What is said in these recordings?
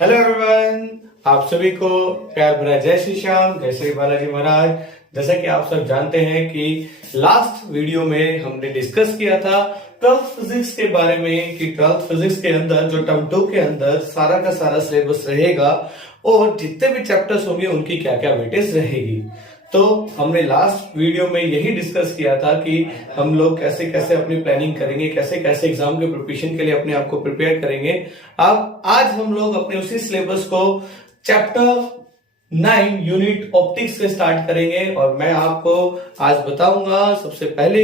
Hello everyone, आप सभी को प्यार भरा जय श्री श्याम, जय श्री बालाजी महाराज। जैसा कि आप सब जानते हैं कि लास्ट वीडियो में हमने डिस्कस किया था 12th फिजिक्स के बारे में कि 12th फिजिक्स के अंदर जो टर्म 2 के अंदर सारा का सारा सिलेबस रहेगा और जितने भी चैप्टर्स होंगे उनकी क्या क्या वेटेज रहेगी। तो हमने लास्ट वीडियो में यही डिस्कस किया था कि हम लोग कैसे कैसे अपनी प्लानिंग करेंगे, कैसे कैसे एग्जाम के प्रिपरेशन के लिए अपने आप को प्रिपेयर करेंगे। अब आज हम लोग अपने उसी सिलेबस को चैप्टर 9 यूनिट ऑप्टिक्स से स्टार्ट करेंगे और मैं आपको आज बताऊंगा सबसे पहले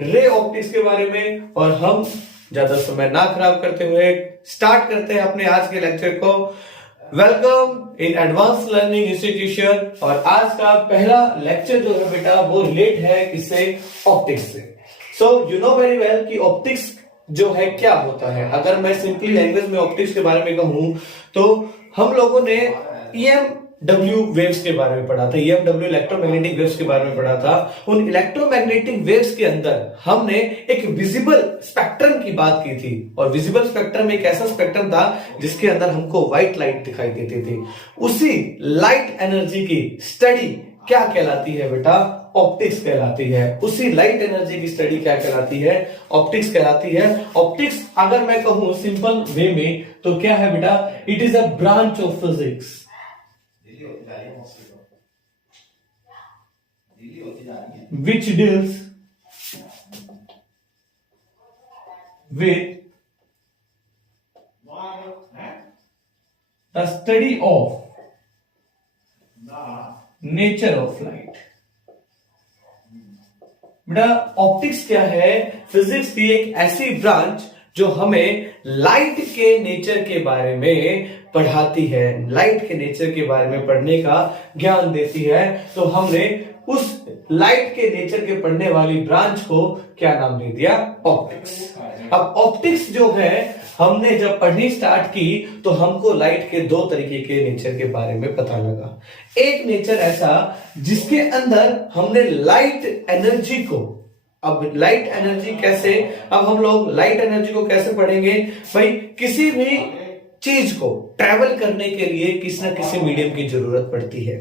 रे ऑप्टिक्स के बारे में। और हम ज्यादा समय ना खराब करते हुए स्टार्ट करते हैं अपने आज के लेक्चर को। Welcome in advance learning institution. और आज का पहला लेक्चर जो है बेटा वो रिलेट है किससे? ऑप्टिक्स से। So you know very well कि ऑप्टिक्स जो है क्या होता है। अगर मैं सिंपली लैंग्वेज में ऑप्टिक्स के बारे में कहूं तो हम लोगों ने EMW वेव्स के बारे में पढ़ा था, EMW इलेक्ट्रोमैग्नेटिक वेव्स के बारे में पढ़ा था। उन इलेक्ट्रोमैग्नेटिक वेव्स के अंदर हमने एक विजिबल स्पेक्ट्रम की बात की थी और विजिबल स्पेक्ट्रम एक ऐसा स्पेक्ट्रम था जिसके अंदर हमको व्हाइट लाइट दिखाई देती थी। उसी लाइट एनर्जी की स्टडी क्या कहलाती है बेटा? ऑप्टिक्स कहलाती है। उसी लाइट एनर्जी की स्टडी क्या कहलाती है? ऑप्टिक्स कहलाती है। ऑप्टिक्स अगर मैं कहूं सिंपल वे में तो क्या है बेटा? It is a branch of physics which deals with the study of nature of light। बेटा ऑप्टिक्स क्या है? फिजिक्स की एक ऐसी ब्रांच जो हमें लाइट के नेचर के बारे में पढ़ाती है, लाइट के नेचर के बारे में पढ़ने का ज्ञान देती है। तो हमने उस लाइट के नेचर के पढ़ने वाली ब्रांच को क्या नाम दे दिया? ऑप्टिक्स। अब ऑप्टिक्स जो है हमने जब पढ़नी स्टार्ट की तो हमको लाइट के दो तरीके के नेचर के बारे में पता लगा। एक नेचर ऐसा जिसके अंदर हमने लाइट एनर्जी को, अब लाइट एनर्जी कैसे, अब हम लोग लाइट एनर्जी को कैसे पढ़ेंगे भाई? किसी भी चीज को ट्रेवल करने के लिए किसी ना किसी मीडियम की जरूरत पड़ती है।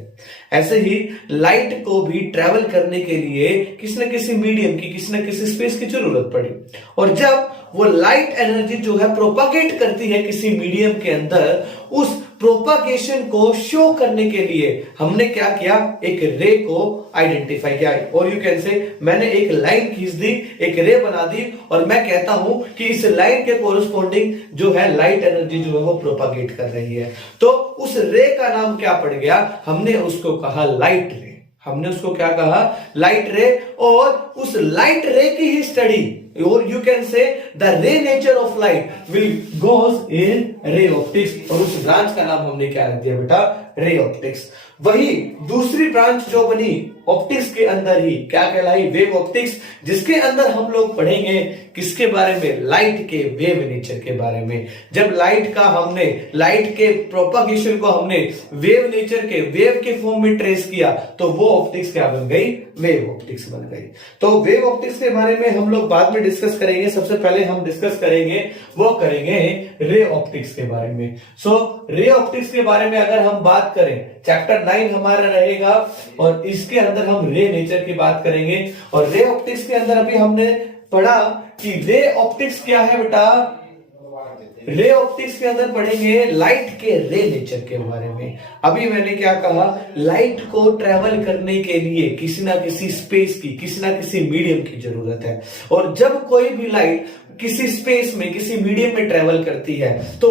ऐसे ही लाइट को भी ट्रेवल करने के लिए किसी न किसी मीडियम की, किसी न किसी स्पेस की जरूरत पड़ी। और जब वो लाइट एनर्जी जो है प्रोपागेट करती है किसी मीडियम के अंदर, उस प्रोपागेशन को शो करने के लिए हमने क्या किया? एक रे को आइडेंटिफाई किया। और यू कैन से मैंने एक लाइन खींच दी, एक रे बना दी और मैं कहता हूं कि इस लाइन के कोरस्पॉन्डिंग जो है लाइट एनर्जी जो है वो प्रोपागेट कर रही है। तो उस रे का नाम क्या पड़ गया? हमने उसको कहा लाइट रे। हमने उसको क्या कहा? लाइट रे। और उस लाइट रे की ही स्टडी, और यू कैन से द रे nature of light will goes in ray optics. और उस ब्रांच का नाम हमने क्या रख दिया बेटा? Ray optics. वही दूसरी ब्रांच जो बनी ऑप्टिक्स के अंदर ही क्या कहलाई? वेव ऑप्टिक्स, जिसके अंदर हम लोग पढ़ेंगे किसके बारे में? लाइट के वेव नेचर के बारे में। जब लाइट के प्रोपागेशन को हमने वेव नेचर के, वेव के फॉर्म में ट्रेस किया तो वो ऑप्टिक्स क्या बन गई? वेव ऑप्टिक्स बन गई। तो वेव ऑप्टिक्स के बारे में हम लोग बाद में डिस्कस करेंगे। सबसे पहले हम डिस्कस करेंगे रे ऑप्टिक्स के बारे में। सो रे ऑप्टिक्स के बारे में अगर हम बात करें, चैप्टर 9 हमारा रहेगा और इसके अंदर हम रे नेचर की बात करेंगे। और रे ऑप्टिक्स के अंदर अभी हमने पढ़ा कि रे ऑप्टिक्स क्या है बेटा? रे ऑप्टिक्स के अंदर पढ़ेंगे लाइट के रे नेचर के बारे में। अभी मैंने क्या कहा? लाइट को ट्रेवल करने के लिए किसी ना किसी स्पेस की, किसी ना किसी मीडियम की जरूरत है। और जब कोई भी लाइट किसी स्पेस में, किसी मीडियम में ट्रेवल करती है तो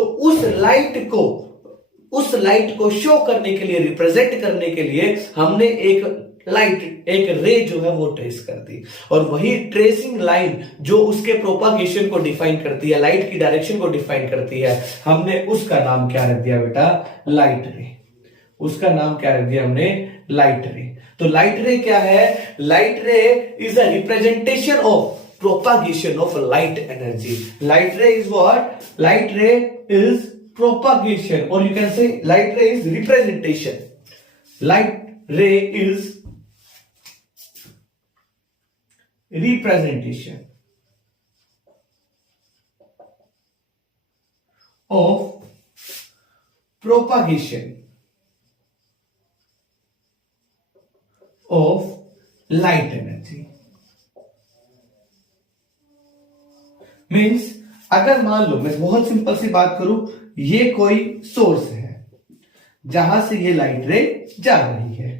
उस लाइट को शो करने के लिए, रिप्रेजेंट करने के लिए हमने एक रे जो है वो ट्रेस कर दी। और वही ट्रेसिंग लाइन जो उसके प्रोपागेशन को डिफाइन करती है, लाइट की डायरेक्शन को डिफाइन करती है, हमने उसका नाम क्या रख दिया बेटा? लाइट रे। उसका नाम क्या रख दिया हमने? लाइट रे। तो लाइट रे क्या है? लाइट रे is a representation of propagation of light energy. Light ray is what? Light ray is propagation, or you can say light ray is representation. Light ray is representation of propagation of light energy. Means अगर मान लो, मैं बहुत simple सी बात करूं, ये कोई source है जहां से ये लाइट रे जा रही है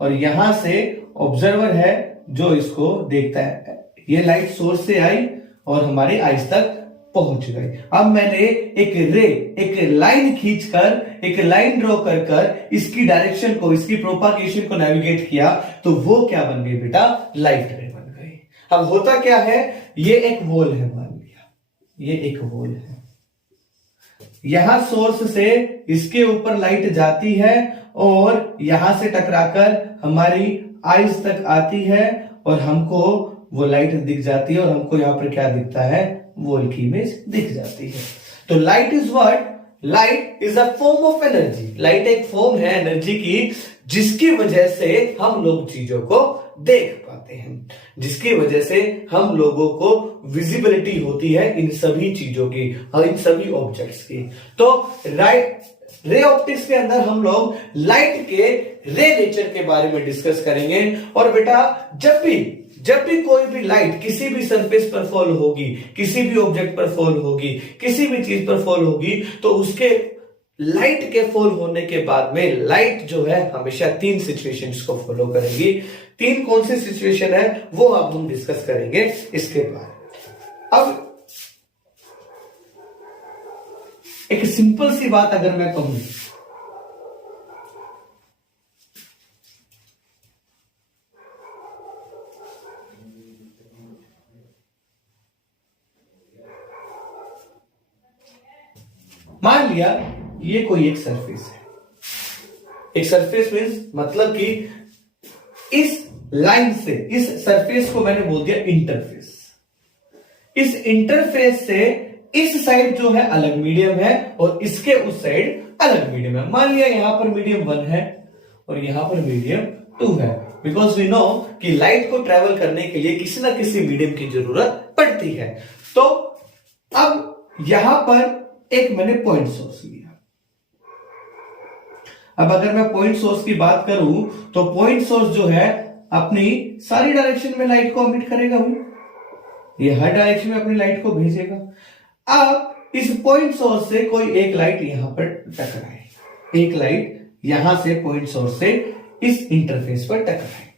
और यहां से ऑब्जर्वर है जो इसको देखता है। ये लाइट सोर्स से आई और हमारे आइज तक पहुंच गई। अब मैंने एक लाइन खींचकर, एक लाइन ड्रॉ कर कर इसकी डायरेक्शन को, इसकी प्रोपागेशन को नेविगेट किया, तो वो क्या बन गई बेटा? लाइट रे बन गई। अब होता क्या है, ये एक वॉल है, मान लिया ये एक वॉल है, यहां सोर्स से इसके ऊपर लाइट जाती है और यहां से टकराकर हमारी आईज तक आती है और हमको वो लाइट दिख जाती है और हमको यहां पर क्या दिखता है? वॉल की इमेज दिख जाती है। तो light is what? Light is a form of energy. Light एक फॉर्म है एनर्जी की, जिसकी वजह से हम लोग चीजों को देख पाते हैं, जिसकी वजह से हम लोगों को विजिबिलिटी होती है इन सभी चीजों की और इन सभी ऑब्जेक्ट्स की। तो रे ऑप्टिक्स के अंदर हम लोग लाइट के रे नेचर के बारे में डिस्कस करेंगे। और बेटा जब भी कोई भी लाइट किसी भी सरफेस पर फॉल होगी, किसी भी ऑब्जेक्ट पर फॉल होगी, किसी भी चीज पर फॉल होगी, तो उसके लाइट के फॉल होने के बाद में लाइट जो है हमेशा 3 सिचुएशंस को फॉलो करेगी। 3 कौन सी सिचुएशन है वो अब हम डिस्कस करेंगे इसके बाद। अब एक सिंपल सी बात अगर मैं कहूं, मान लिया ये कोई एक सरफेस है। एक सरफेस मींस मतलब कि इस लाइन से, इस सरफेस को मैंने बोल दिया इंटरफेस। इस इंटरफेस से इस साइड जो है अलग मीडियम है और इसके उस साइड अलग मीडियम है। मान लिया यहां पर मीडियम 1 है और यहां पर मीडियम 2 है, बिकॉज वी नो कि लाइट को ट्रेवल करने के लिए किसी ना किसी मीडियम की जरूरत पड़ती है। तो अब यहां पर एक मैंने पॉइंट सोर्स लिया। अब अगर मैं पॉइंट सोर्स की बात करूं तो पॉइंट सोर्स जो है अपनी सारी डायरेक्शन में लाइट को एमिट करेगा भाई, ये हर डायरेक्शन में अपनी लाइट को भेजेगा। अब इस पॉइंट सोर्स से कोई एक लाइट यहां पर टकराए, एक लाइट यहां से पॉइंट सोर्स से इस इंटरफेस पर टकराए।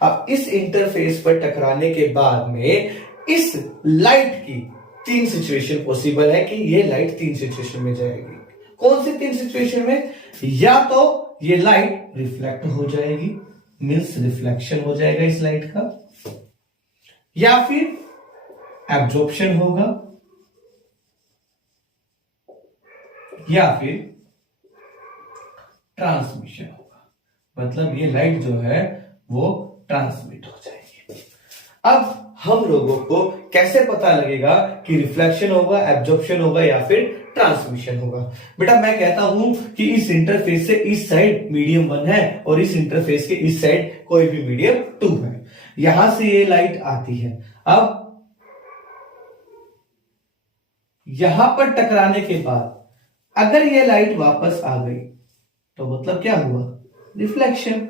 अब इस इंटरफेस पर टकराने के बाद में इस लाइट की 3 सिचुएशन पॉसिबल है कि ये लाइट 3 सिचुएशन में जाएगी। कौन सी 3 सिचुएशन में? या तो ये लाइट रिफ्लेक्ट हो जाएगी, मींस रिफ्लेक्शन हो जाएगा इस लाइट का, या फिर एब्जॉर्प्शन होगा, या फिर ट्रांसमिशन होगा। मतलब ये लाइट जो है वो ट्रांसमिट हो जाएगी। अब हम लोगों को कैसे पता लगेगा कि रिफ्लेक्शन होगा, एब्जॉर्प्शन होगा या फिर ट्रांसमिशन होगा? बेटा मैं कहता हूं कि इस इंटरफेस से इस साइड मीडियम 1 है और इस इंटरफेस के इस साइड कोई भी मीडियम 2 है। यहां से ये लाइट आती है। अब यहां पर टकराने के बाद अगर ये लाइट वापस आ गई तो मतलब क्या हुआ? रिफ्लेक्शन।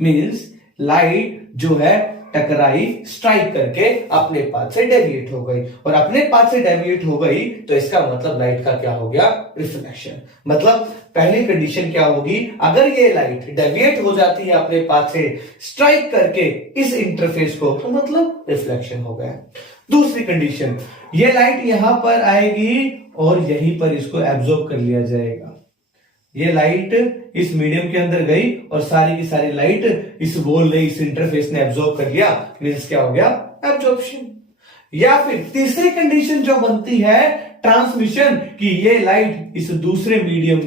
मींस लाइट जो है टकराई, स्ट्राइक करके अपने पाथ से डेविएट हो गई, और अपने पाथ से डेविएट हो गई तो इसका मतलब लाइट का क्या हो गया? रिफ्लेक्शन। मतलब पहली कंडीशन क्या होगी? अगर ये लाइट डेविएट हो जाती है अपने पाथ से स्ट्राइक करके इस इंटरफेस को, तो मतलब रिफ्लेक्शन हो गया। दूसरी कंडीशन, ये लाइट यहां पर आएगी और यहीं पर इसको एब्जॉर्ब कर लिया जाएगा। ये लाइट इस मीडियम के अंदर गई और सारी की सारी लाइट इस वॉल ने, इस इंटरफेस ने एब्जॉर्ब कर लिया, मींस क्या हो गया? एब्जॉर्प्शन। या फिर तीसरी कंडीशन जो बनती है ट्रांसमिशन, कि ये लाइट इस दूसरे मीडियम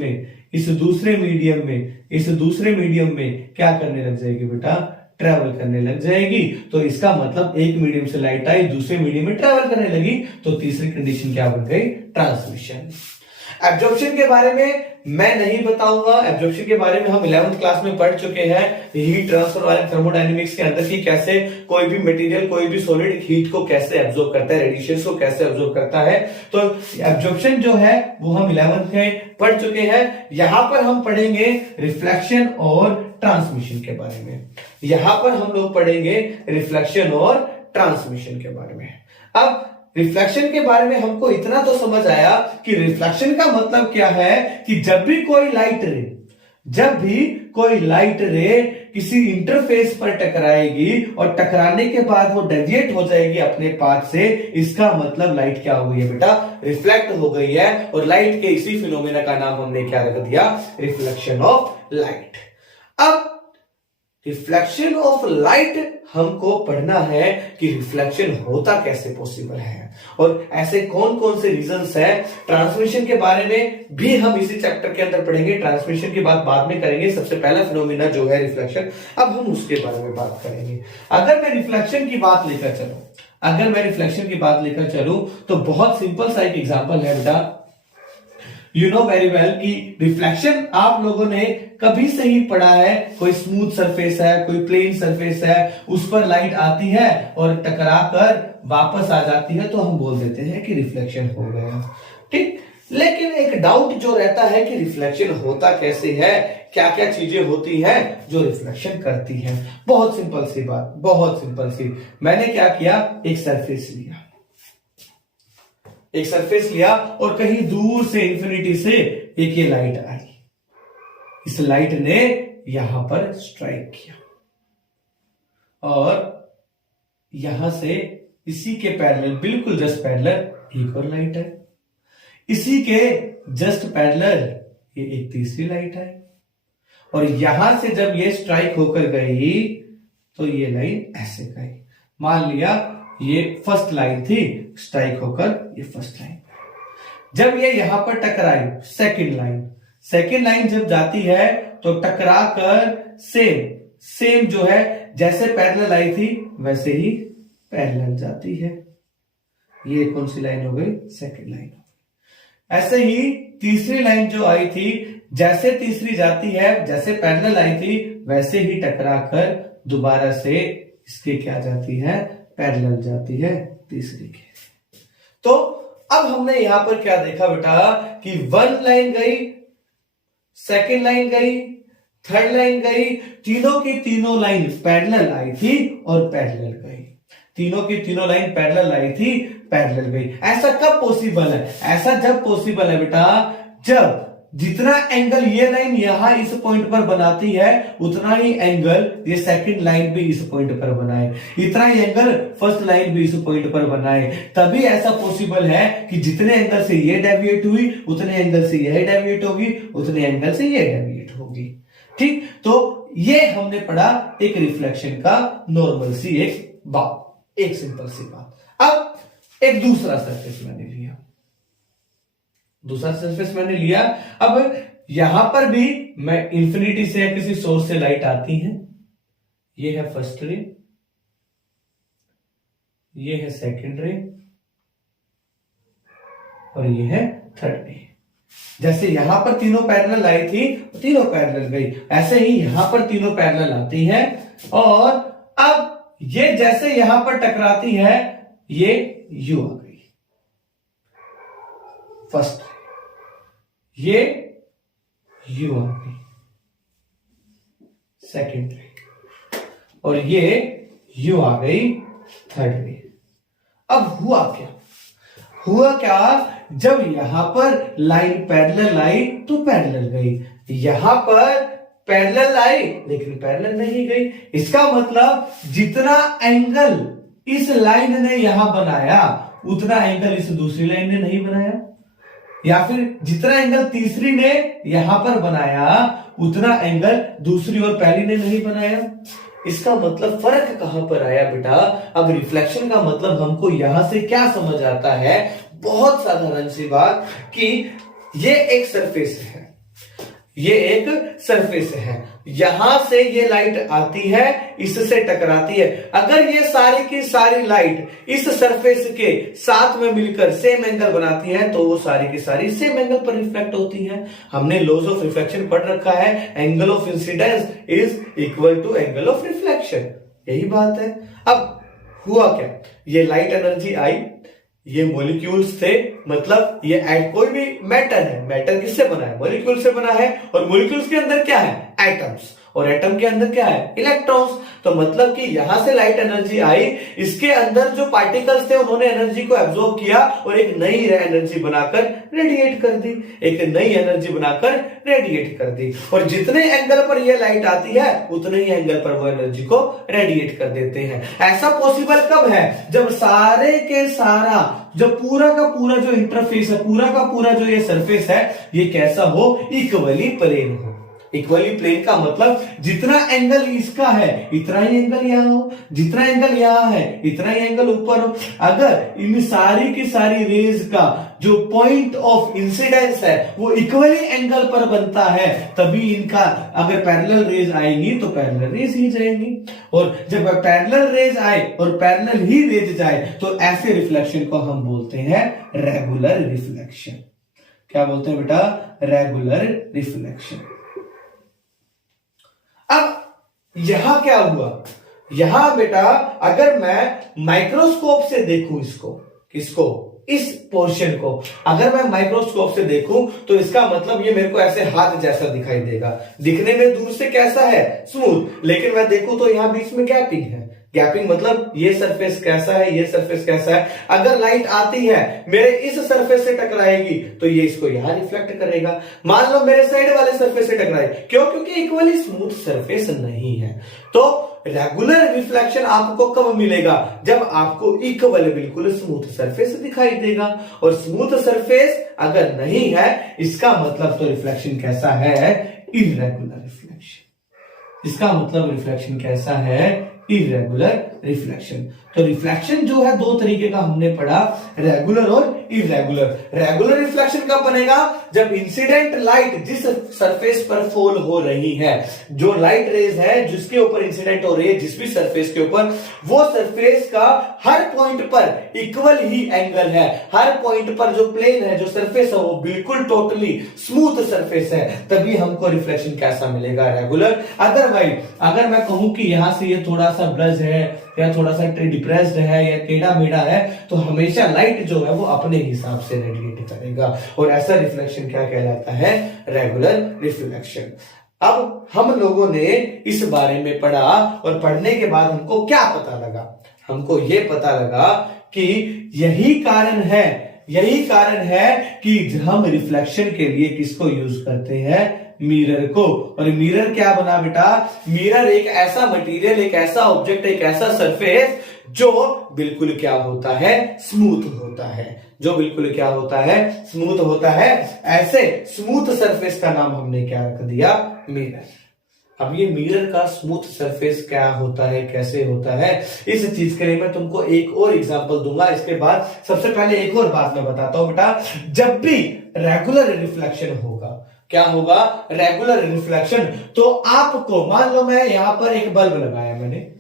में क्या करने लग जाएगी बेटा? ट्रेवल करने लग जाएगी। तो इसका मतलब एक मीडियम से लाइट आई, दूसरे मीडियम में ट्रेवल करने लगी, तो तीसरी कंडीशन क्या बन गई? ट्रांसमिशन। एब्जॉर्प्शन के बारे में मैं नहीं बताऊंगा। एब्जॉर्प्शन के बारे में हम 11th क्लास में पढ़ चुके हैं हीट ट्रांसफर वाले थर्मोडायनेमिक्स के अंदर की कैसे कोई भी मटेरियल कोई भी सॉलिड हीट को कैसे एब्जॉर्ब करता है, रेडिएशन को कैसे एब्जॉर्ब करता है। तो एब्जॉर्प्शन जो है वो हम 11th में पढ़ चुके हैं। यहां पर हम पढ़ेंगे रिफ्लेक्शन और ट्रांसमिशन के बारे में। यहां पर हम लोग पढ़ेंगे रिफ्लेक्शन और ट्रांसमिशन के बारे में। अब रिफ्लेक्शन के बारे में हमको इतना तो समझ आया कि रिफ्लेक्शन का मतलब क्या है कि जब भी कोई लाइट रे किसी इंटरफेस पर टकराएगी और टकराने के बाद वो डेविएट हो जाएगी अपने पाथ से, इसका मतलब लाइट क्या हो गई है बेटा, रिफ्लेक्ट हो गई है। और लाइट के इसी फिनोमेना का नाम हमने क्या रख दिया, रिफ्लेक्शन ऑफ लाइट। अब रिफ्लेक्शन ऑफ लाइट हमको पढ़ना है कि रिफ्लेक्शन होता कैसे पॉसिबल है और ऐसे कौन कौन से रीजंस है। ट्रांसमिशन के बारे में भी हम इसी चैप्टर के अंदर पढ़ेंगे। ट्रांसमिशन की बात बाद में करेंगे। सबसे पहला फिनोमेना जो है रिफ्लेक्शन, अब हम उसके बारे में बात करेंगे। अगर मैं रिफ्लेक्शन की बात लेकर चलूं तो बहुत सिंपल सा एक एग्जांपल है बेटा। यू नो वेरी वेल कि रिफ्लेक्शन आप लोगों ने कभी से ही पढ़ा है। कोई स्मूथ सरफेस है, कोई प्लेन सरफेस है, उस पर लाइट आती है और टकरा कर वापस आ जाती है तो हम बोल देते हैं कि रिफ्लेक्शन हो गया, ठीक। लेकिन एक डाउट जो रहता है कि रिफ्लेक्शन होता कैसे है, क्या क्या चीजें होती हैं जो रिफ्लेक्शन करती हैं। बहुत सिंपल सी बात, बहुत सिंपल सी। मैंने क्या किया, एक सरफेस लिया और कहीं दूर से इंफिनिटी से एक ये लाइट आई। इस लाइट ने यहां पर स्ट्राइक किया और यहां से इसी के पैरेलल, बिल्कुल जस्ट पैरेलल एक और लाइट है। इसी के जस्ट पैरेलल ये एक तीसरी लाइट आई और यहां से जब ये स्ट्राइक होकर गई तो ये लाइन ऐसे गई। मान लिया ये फर्स्ट लाइन थी, स्ट्राइक होकर ये फर्स्ट लाइन। जब ये यहां पर टकराई सेकेंड लाइन जब जाती है तो टकरा कर सेम जो है जैसे पैरेलल आई थी वैसे ही पैरेलल जाती है। ये कौन सी लाइन हो गई, सेकेंड लाइन हो गई। ऐसे ही तीसरी लाइन जो आई थी, जैसे तीसरी जाती है, जैसे पैरेलल आई थी वैसे ही टकरा कर दोबारा से इसके क्या जाती है, पैरेलल जाती है तीसरी के। तो अब हमने यहां पर क्या देखा बेटा कि वन लाइन गई, सेकेंड लाइन गई, थर्ड लाइन गई, तीनों की तीनों लाइन पैरेलल आई थी और पैरेलल गई। तीनों की तीनों लाइन पैरेलल आई थी, पैरेलल गई। ऐसा कब पॉसिबल है, ऐसा जब पॉसिबल है बेटा जब जितना एंगल ये लाइन यहां इस पॉइंट पर बनाती है उतना ही एंगल ये सेकंड लाइन भी इस पॉइंट पर बनाए, इतना ही एंगल फर्स्ट लाइन भी इस पॉइंट पर बनाए। तभी ऐसा पॉसिबल है कि जितने एंगल से ये डेविएट हुई उतने एंगल से यह डेविएट होगी, उतने एंगल से ये डेविएट होगी, ठीक। तो ये हमने पढ़ा एक रिफ्लेक्शन का नॉर्मल सी एक बात, एक सिंपल सी बात। अब एक दूसरा सरफेस मैंने लिया। अब यहां पर भी मैं इंफिनिटी से किसी सोर्स से लाइट आती है। ये है फर्स्ट रे, ये है सेकंड रे और ये है थर्ड रे। जैसे यहां पर तीनों पैरेलल आई थी, तीनों पैरेलल गई, ऐसे ही यहां पर तीनों पैरेलल आती है और अब ये जैसे यहां पर टकराती है ये यू आ गई फर्स्ट, ये यू आ गई सेकेंड रे और ये यू आ गई थर्ड रे। अब हुआ क्या, जब यहां पर लाइन पैरेलल आई तो पैरेलल गई, यहां पर पैरेलल आई लेकिन पैरेलल नहीं गई। इसका मतलब जितना एंगल इस लाइन ने यहां बनाया उतना एंगल इस दूसरी लाइन ने नहीं बनाया, या फिर जितना एंगल तीसरी ने यहां पर बनाया उतना एंगल दूसरी और पहली ने नहीं बनाया। इसका मतलब फर्क कहां पर आया बेटा। अब रिफ्लेक्शन का मतलब हमको यहां से क्या समझ आता है, बहुत साधारण सी बात कि ये एक सरफेस है, ये एक सरफेस है, यहां से ये लाइट आती है, इससे टकराती है। अगर ये सारी की सारी लाइट इस सरफेस के साथ में मिलकर सेम एंगल बनाती है तो वो सारी की सारी सेम एंगल पर रिफ्लेक्ट होती है। हमने लॉज ऑफ रिफ्लेक्शन पढ़ रखा है, angle of incidence is equal to angle of reflection, यही बात है। अब हुआ क्या, ये लाइट एनर्जी आई, ये मॉलिक्यूल्स थे, मतलब ये कोई भी मैटर है, मैटर किससे बना है, मॉलिक्यूल से बना है, और मॉलिक्यूल्स के अंदर क्या है, एटम्स, और एटम के अंदर क्या है, इलेक्ट्रॉन्स। तो मतलब कि यहां से लाइट एनर्जी आई, इसके अंदर जो पार्टिकल्स थे उन्होंने एनर्जी को एब्जॉर्ब किया और एक नई एनर्जी बनाकर रेडिएट कर दी, एक नई एनर्जी बनाकर रेडिएट कर दी। और जितने एंगल पर यह लाइट आती है उतने ही एंगल पर वो एनर्जी को रेडिएट कर देते हैं। ऐसा पॉसिबल कब है, जब सारे के सारा, जब पूरा का पूरा जो इंटरफेस है, पूरा का पूरा जो ये सरफेस है, ये कैसा हो, इक्वली प्लेन हो। इक्वली प्लेन का मतलब जितना एंगल इसका है इतना ही एंगल यहां हो, जितना एंगल यहां है इतना ही एंगल ऊपर हो। अगर इन सारी की सारी रेज का जो पॉइंट ऑफ इंसिडेंस है वो इक्वली एंगल पर बनता है, तभी इनका अगर पैरेलल रेज आएंगी तो पैरेलल रेज ही जाएंगी। और जब पैरेलल रेज आए और पैरेलल ही रेज जाए तो ऐसे रिफ्लेक्शन को हम बोलते हैं रेगुलर रिफ्लेक्शन। क्या बोलते हैं बेटा, रेगुलर रिफ्लेक्शन। अब यहां क्या हुआ, यहां बेटा अगर मैं माइक्रोस्कोप से देखूं इसको, किसको, इस पोर्शन को अगर मैं माइक्रोस्कोप से देखूं तो इसका मतलब ये मेरे को ऐसे हाथ जैसा दिखाई देगा, दिखने में दूर से कैसा है, स्मूथ, लेकिन मैं देखूं तो यहां बीच में गैपिंग है। गैपिंग मतलब ये सरफेस कैसा है, ये सरफेस कैसा है। अगर लाइट आती है मेरे इस सरफेस से टकराएगी तो ये इसको यहां रिफ्लेक्ट करेगा। मान लो मेरे साइड वाले सरफेस से टकराए, क्यों, क्योंकि इक्वली स्मूथ सरफेस नहीं है। तो रेगुलर रिफ्लेक्शन आपको कब मिलेगा, जब आपको इक्वल बिल्कुल स्मूथ सरफेस दिखाई देगा। और स्मूथ सरफेस अगर नहीं है इसका मतलब तो रिफ्लेक्शन कैसा है, इर्रेगुलर रिफ्लेक्शन। इसका मतलब रिफ्लेक्शन कैसा है, इर्रेगुलर रिफ्लेक्शन। तो रिफ्लेक्शन जो है दो तरीके का हमने पढ़ा, रेगुलर और इर्रेगुलर। रेगुलर रिफ्लेक्शन कब बनेगा, जब इंसिडेंट लाइट जिस सरफेस पर फॉल हो रही है, जो लाइट रेज है जिसके ऊपर इंसिडेंट हो रही है जिस भी सरफेस के ऊपर, वो सरफेस का हर पॉइंट पर इक्वल ही एंगल है, हर पॉइंट पर जो प्लेन है, जो सरफेस है वो बिल्कुल टोटली स्मूथ सरफेस है, तभी हमको रिफ्लेक्शन कैसा मिलेगा, रेगुलर। अदरवाइज अगर मैं कहूं कि यहां से ये थोड़ा सा ब्लज है या थोड़ा सा डिप्रेस्ड है या टेढ़ा मेढ़ा है, तो हमेशा लाइट जो है वो अपने हिसाब से रेडिएट करेगा, और ऐसा रिफ्लेक्शन क्या कहलाता है, रेगुलर रिफ्लेक्शन। अब हम लोगों ने इस बारे में पढ़ा और पढ़ने के बाद हमको क्या पता लगा, हमको ये पता लगा कि यही कारण है कि हम रिफ्लेक्शन के लिए किसको यूज करते हैं, मिरर को। और मिरर क्या बना बेटा, मिरर एक ऐसा मटेरियल, एक ऐसा ऑब्जेक्ट, एक ऐसा सरफेस जो बिल्कुल क्या होता है, स्मूथ होता है, जो बिल्कुल क्या होता है, स्मूथ होता है। ऐसे स्मूथ सरफेस का नाम हमने क्या रख दिया, मिरर। अब ये मिरर का स्मूथ सरफेस क्या होता है, कैसे होता है, इस चीज के लिए मैं तुमको एक और एग्जांपल दूंगा। इसके बाद सबसे पहले एक और बात मैं बताता हूं बेटा, जब भी रेगुलर रिफ्लेक्शन होगा, क्या होगा, रेगुलर रिफ्लेक्शन, तो आपको मान लो मैं यहां पर एक बल्ब लगाया, मैंने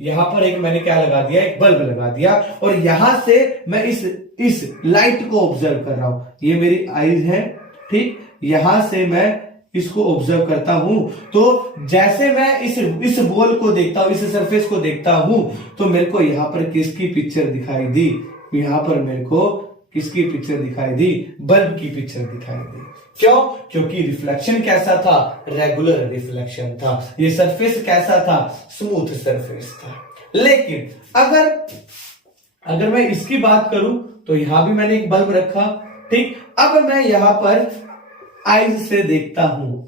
यहां पर मैंने क्या लगा दिया, एक बल्ब लगा दिया, और यहां से मैं इस लाइट को ऑब्जर्व कर रहा हूं, ये मेरी आईज है, ठीक, यहां से मैं इसको ऑब्जर्व करता हूं, तो जैसे मैं इस बॉल को देखता हूं, इस सरफेस को देखता हूं, तो मेरे को यहां पर किसकी पिक्चर दिखाई दी, यहां पर मेरे को किसकी पिक्चर दिखाई दी, बल्ब की पिक्चर दिखाई दी। क्यों, क्योंकि रिफ्लेक्शन कैसा था, रेगुलर रिफ्लेक्शन था, ये सरफेस कैसा था, स्मूथ सरफेस था। लेकिन अगर मैं इसकी बात करूं तो यहां भी मैंने एक बल्ब रखा, ठीक, अब मैं यहां पर आईज से देखता हूं,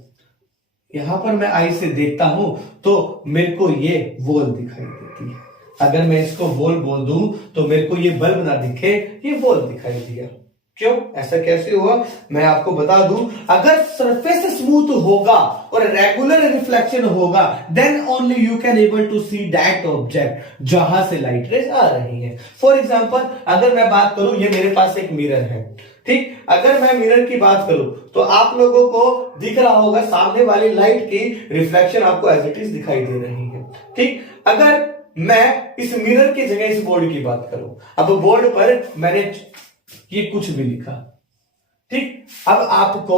यहां पर मैं आईज से देखता हूं तो मेरे को ये वॉल दिखाई देती है। अगर मैं इसको वॉल बोल दूं तो मेरे को ये बल्ब ना दिखे, ये वॉल दिखाई दिया। क्यों, ऐसा कैसे हुआ, मैं आपको बता दूं, अगर सरफेस स्मूथ होगा और रेगुलर रिफ्लेक्शन होगा, then only you can able to see that object जहां से लाइट रेज आ रही है। फॉर एग्जांपल अगर मैं बात करूं, ये मेरे पास एक मिरर है, ठीक, अगर मैं मिरर की बात करूं तो आप लोगों को दिख रहा होगा सामने वाली लाइट की रिफ्लेक्शन आपको एज इट इज दिखाई दे रही है। ठीक, अगर मैं इस मिरर की जगह इस बोर्ड की बात करूं, अब बोर्ड पर मैंने ये कुछ भी लिखा, ठीक, अब आपको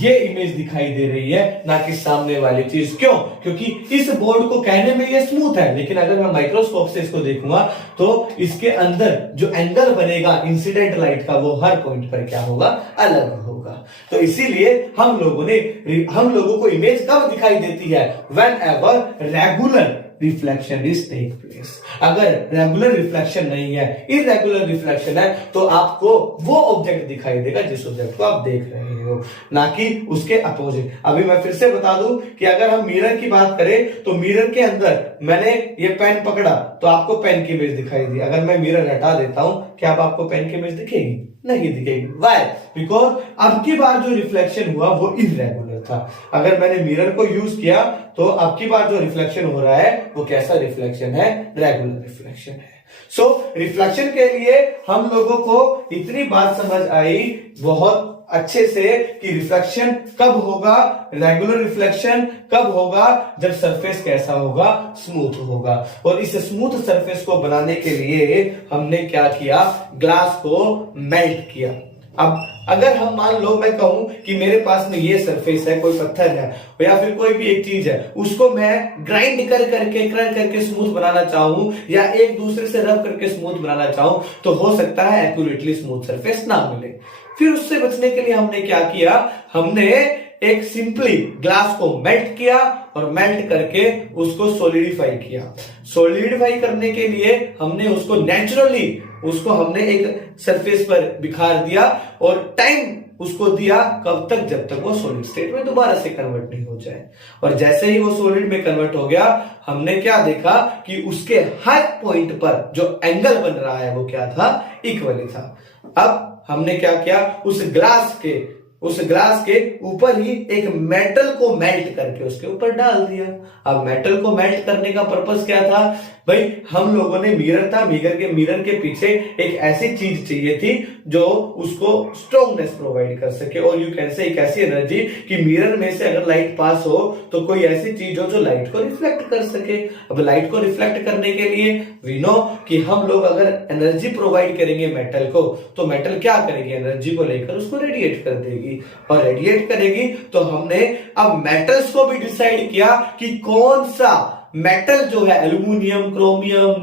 ये इमेज दिखाई दे रही है, ना कि सामने वाली चीज। क्यों? क्योंकि इस बोर्ड को कहने में ये स्मूथ है, लेकिन अगर मैं माइक्रोस्कोप से इसको देखूंगा तो इसके अंदर जो एंगल बनेगा इंसिडेंट लाइट का वो हर पॉइंट पर क्या होगा, अलग होगा। तो इसीलिए हम लोगों को इमेज कब दिखाई देती है, whenever regular reflection is take place. अगर रेगुलर रिफ्लेक्शन नहीं है, इरेगुलर रिफ्लेक्शन है, तो आपको वो ऑब्जेक्ट दिखाई देगा जिस ऑब्जेक्ट को आप देख रहे हो, ना कि उसके अपोजिट। अभी मैं फिर से बता दूं कि अगर हम मिरर की बात करें तो मिरर के अंदर मैंने ये पेन पकड़ा तो आपको पेन की इमेज दिखाई दी। अगर मैं मिरर हटा देता हूं, क्या आपको पेन की इमेज दिखेगी? नहीं दिखेगी। व्हाई? बिकॉज अब की बार जो रिफ्लेक्शन हुआ वो इरेगुलर था। अगर मैंने मिरर को यूज किया तो अब की बार जो रिफ्लेक्शन हो रहा है वो कैसा रिफ्लेक्शन है? रेगुलर रिफ्लेक्शन है। सो रिफ्लेक्शन के लिए हम लोगों को इतनी बात समझ आई बहुत अच्छे से कि रिफ्लेक्शन कब होगा, रेगुलर रिफ्लेक्शन कब होगा, जब सरफेस कैसा होगा, स्मूथ होगा। और इस स्मूथ सरफेस को बनाने के लिए हमने क्या किया, ग्लास को मेल्ट किया। अब अगर हम मान लो मैं कहूं कि मेरे पास में ये सरफेस है, कोई पत्थर है या फिर कोई भी एक चीज है, उसको मैं ग्राइंड कर करके स्मूथ बनाना चाहूं या एक दूसरे से रब करके स्मूथ बनाना चाहूं, तो हो सकता है एक्यूरेटली स्मूथ सरफेस ना मिले। फिर उससे बचने के लिए हमने क्या किया, हमने एक सिंपली ग्लास को मेल्ट किया और मेल्ट करके उसको सॉलिडिफाई किया। सॉलिडिफाई करने के लिए हमने उसको नेचुरली हमने एक सरफेस पर बिखार दिया और टाइम उसको दिया कब तक, जब तक वो सॉलिड स्टेट में दोबारा से कन्वर्ट नहीं हो जाए। और जैसे ही वो सॉलिड में कन्वर्ट हो गया, हमने क्या देखा कि उसके हर पॉइंट पर जो एंगल बन रहा है वो क्या था, इक्वली था। अब हमने क्या किया, उस ग्लास के ऊपर ही एक मेटल को मेल्ट करके उसके ऊपर डाल दिया। अब मेटल को मेल्ट करने का पर्पस क्या था भाई, हम लोगों ने मिरर था, मिरर के पीछे एक ऐसी चीज चाहिए थी जो उसको स्ट्रॉन्गनेस प्रोवाइड कर सके, और यू कैन से एक ऐसी एनर्जी कि मिरर में से अगर लाइट पास हो तो कोई ऐसी चीज हो जो लाइट को रिफ्लेक्ट कर सके। अब लाइट को रिफ्लेक्ट करने के लिए वी नो कि हम लोग अगर एनर्जी प्रोवाइड करेंगे मेटल को, तो मेटल क्या करेगी, एनर्जी को लेकर उसको रेडिएट कर देगी, और रेडिएट करेगी तो हमने अब मेटल्स को भी डिसाइड किया कि कौन सा मेटल जो है, एल्यूमिनियम, क्रोमियम,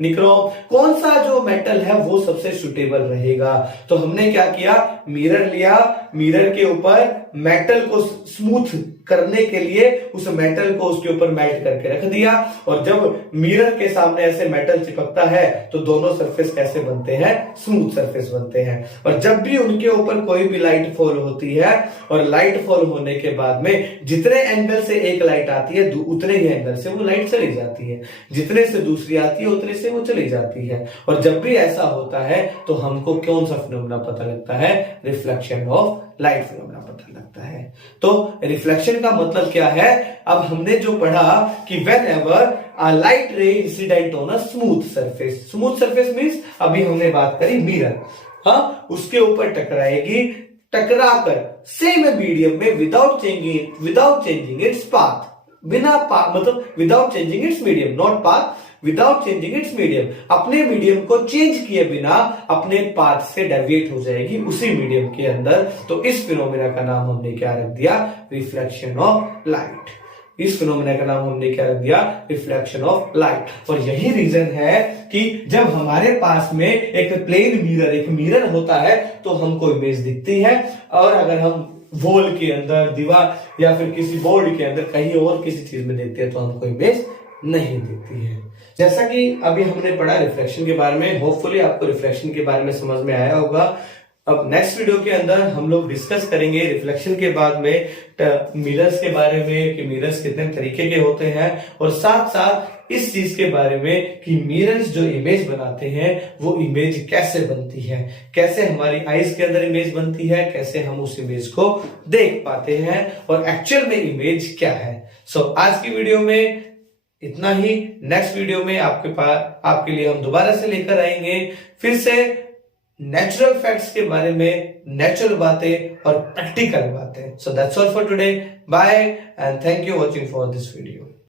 निक्रोम, कौन सा जो मेटल है वो सबसे सुटेबल रहेगा। तो हमने क्या किया, मिरर लिया, मिरर के ऊपर मेटल को स्मूथ करने के लिए उस मेटल को उसके ऊपर मेल्ट करके रख दिया, और जब मिरर के सामने ऐसे मेटल चिपकता है तो दोनों सरफेस कैसे बनते हैं, स्मूथ सरफेस बनते हैं। और जब भी उनके ऊपर कोई भी लाइट फॉल होती है, और लाइट फॉल होने के बाद में जितने एंगल से एक लाइट आती है उतने ही एंगल से वो लाइट चली जाती है, जितने से दूसरी आती है उतने से वो चली जाती है। और जब भी ऐसा होता है तो हमको कौन सा फिनोमेना पता लगता है, रिफ्लेक्शन ऑफ लाइट फिनोमेना पता लगता है। तो रिफ्लेक्शन का मतलब क्या है, अब हमने जो पढ़ा कि when ever a light ray incident on a smooth surface, smooth surface means अभी हमने बात करी मिरर, हाँ, उसके ऊपर टकराएगी, टकराकर सेम मीडियम में विदाउट चेंजिंग इट्स पाथ, मतलब without changing it's medium, not path, without changing it's medium, अपने मीडियम को चेंज किए बिना अपने पाथ से डेविएट हो जाएगी उसी मीडियम के अंदर। तो इस फिनोमेना का नाम हमने क्या रख दिया, रिफ्लेक्शन ऑफ लाइट। इस फिनोमेना का नाम हमने क्या रख दिया, रिफ्लेक्शन ऑफ लाइट। और यही रीजन है कि जब हमारे पास में एक प्लेन मिरर, एक मिरर होता है तो हमको इमेज दिखती है, और अगर हम वॉल के अंदर, दीवार या फिर किसी बोर्ड के अंदर कहीं और किसी चीज में देखते हैं तो हमको इमेज नहीं दिखती है। जैसा कि अभी हमने पढ़ा रिफ्लेक्शन के बारे में, होपफुली आपको रिफ्लेक्शन के बारे में समझ में आया होगा। अब नेक्स्ट वीडियो के अंदर हम लोग डिस्कस करेंगे रिफ्लेक्शन के बाद में मिरर्स के बारे में, कि मिरर्स कितने तरीके के होते हैं, और साथ साथ इस चीज के बारे में कि मिरर्स जो इमेज बनाते हैं वो इमेज कैसे बनती है, कैसे हमारी आईज के अंदर इमेज बनती है, कैसे हम उस इमेज को देख पाते हैं, और एक्चुअल में इमेज क्या है। सो आज की वीडियो में इतना ही। नेक्स्ट वीडियो में आपके लिए हम दोबारा से लेकर आएंगे फिर से नेचुरल फैक्ट्स के बारे में, नेचुरल बातें और प्रैक्टिकल बातें। So that's all for today. Bye and thank you watching for this video.